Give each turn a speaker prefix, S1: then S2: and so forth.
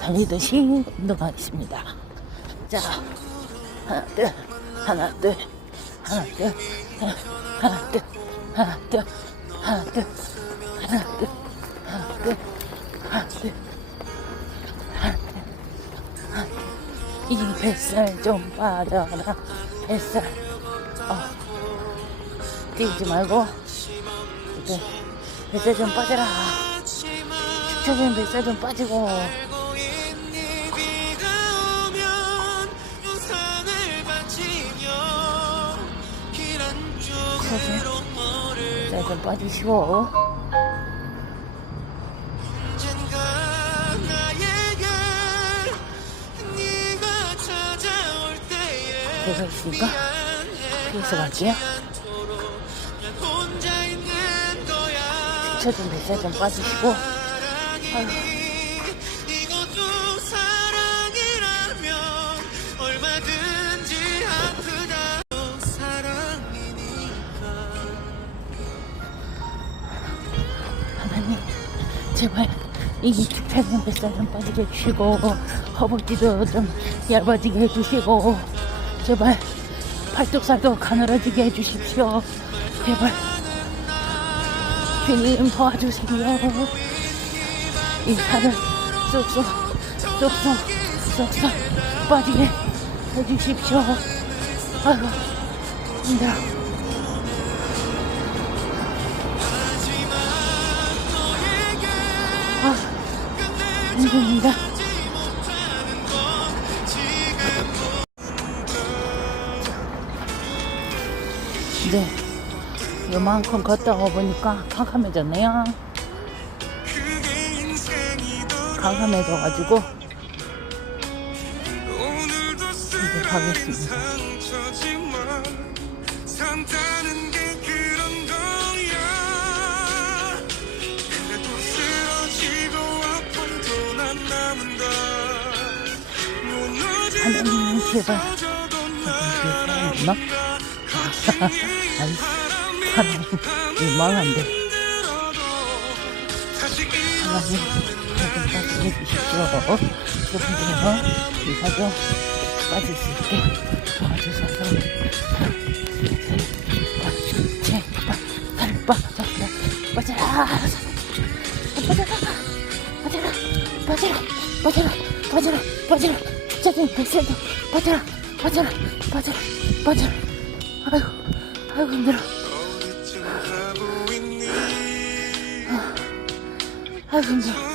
S1: 달리듯이 운동하겠습니다. 자, 하나, 둘, 하나, 둘, 하나, 둘, 하나, 둘, 하나, 둘, 하나, 둘, 하나, 둘, 하나, 둘, 하나, 둘, 하나, 둘. 이 뱃살 좀 빠져라, 뱃살. 어. 뛰지 말고, 이제 뱃살 좀 빠져라. 축 처진 뱃살 좀 빠지고. 사실 쌀좀 빠지시고 그래서 있으니까 그래서 갈게요 축처진 뱃살 좀 빠지시고. 아유. 하나님 제발 이 축차진 뱃살 좀 빠지게 해주시고 허벅지도 좀 얇아지게 해주시고 제발 팔뚝살도 가늘어지게 해주십시오. 제발 주님 도와주세요. 이 살을 쏙쏙 쏙쏙 쏙쏙 빠지게 해주십시오. 아이고 힘들어. 아 힘듭니다. 이제 요만큼 걷다가 보니까 캄캄해졌네요. 캄캄해져가지고 이제 가겠습니다. 하나님 제발.
S2: 나?
S1: 아이씨. 사람 없나? 아이 사람 민망한데
S2: 다시
S1: 하나님 저좀 빠지게 해주십시오 저분들은 이사 좀 빠질 수 있게 도와주셔서 제발 살 빠져라 빠져라 빠져라 빠져라 빠져라 빠져라 빠져라 빠져라 축자진 백살도 빠져라 빠져라 빠져라 빠져라 아이고 아이고 힘들어 아,
S2: 아 진짜.